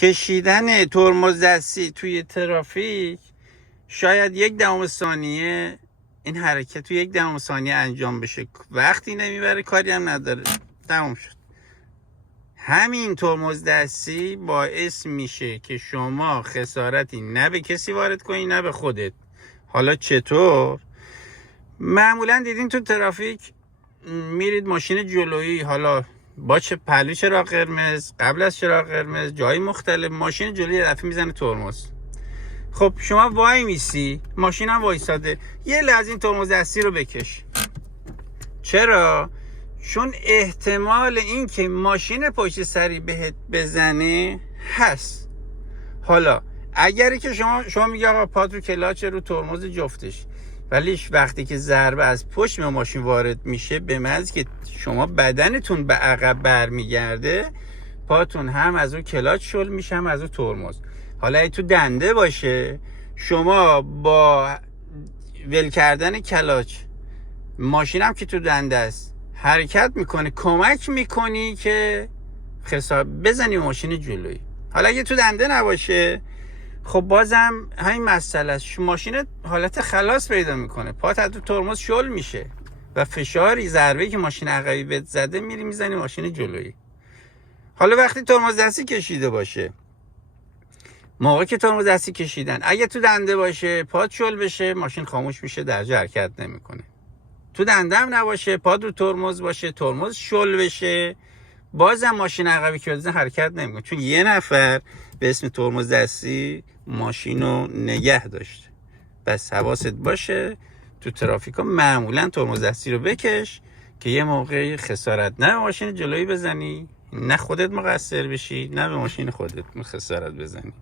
کشیدن ترمز دستی توی ترافیک شاید 1/10 ثانیه این حرکت توی 1/10 ثانیه انجام بشه، وقتی نمیبره، کاری هم نداره، تمام شد. همین ترمز دستی باعث میشه که شما خسارتی نه به کسی وارد کنی نه به خودت. حالا چطور؟ معمولا دیدین تو ترافیک میرید ماشین جلویی، حالا با پهلو چراغ قرمز، قبل از چراغ قرمز، جای مختلف، ماشین جلویی یه دفعه میزنه ترمز. خب شما وای میسی، ماشین هم وایساده، یه لحظه این ترمز دستی رو بکش. چرا؟ چون احتمال این که ماشین پشت سری بهت بزنه هست. حالا اگری که شما میگه آقا پات رو کلاچ رو ترمز جفتش، ولی وقتی که ضربه از پشت به ماشین وارد میشه، به محض که شما بدنتون به عقب برمیگرده، پاتون هم از اون کلاچ شل میشه هم از اون ترمز. حالا اگه تو دنده باشه، شما با ول کردن کلاچ، ماشین هم که تو دنده است حرکت میکنه، کمک میکنی که بزنی ماشین جلویی. حالا اگه تو دنده نباشه، خب بازم همین مسئله است، ماشین حالت خلاص پیدا میکنه، پات از تو ترمز شل میشه و فشاری ضربه‌ای که ماشین عقبی بهت زده میری میزنی ماشین جلویی. حالا وقتی ترمز دستی کشیده باشه، موقعی که ترمز دستی کشیدن اگه تو دنده باشه، پات شل بشه، ماشین خاموش میشه، درجا حرکت نمیکنه. تو دنده هم نباشه، پات رو ترمز باشه، ترمز شل بشه، بازم ماشین عقبی که بزنه حرکت نمیکنه، چون یه نفر به اسم ترمز دستی ماشین رو نگه داشته. بس حواست باشه تو ترافیک ها معمولا ترمز دستی رو بکش که یه موقعی خسارت نه به ماشین جلویی بزنی، نه خودت مقصر بشی، نه به ماشین خودت خسارت بزنی.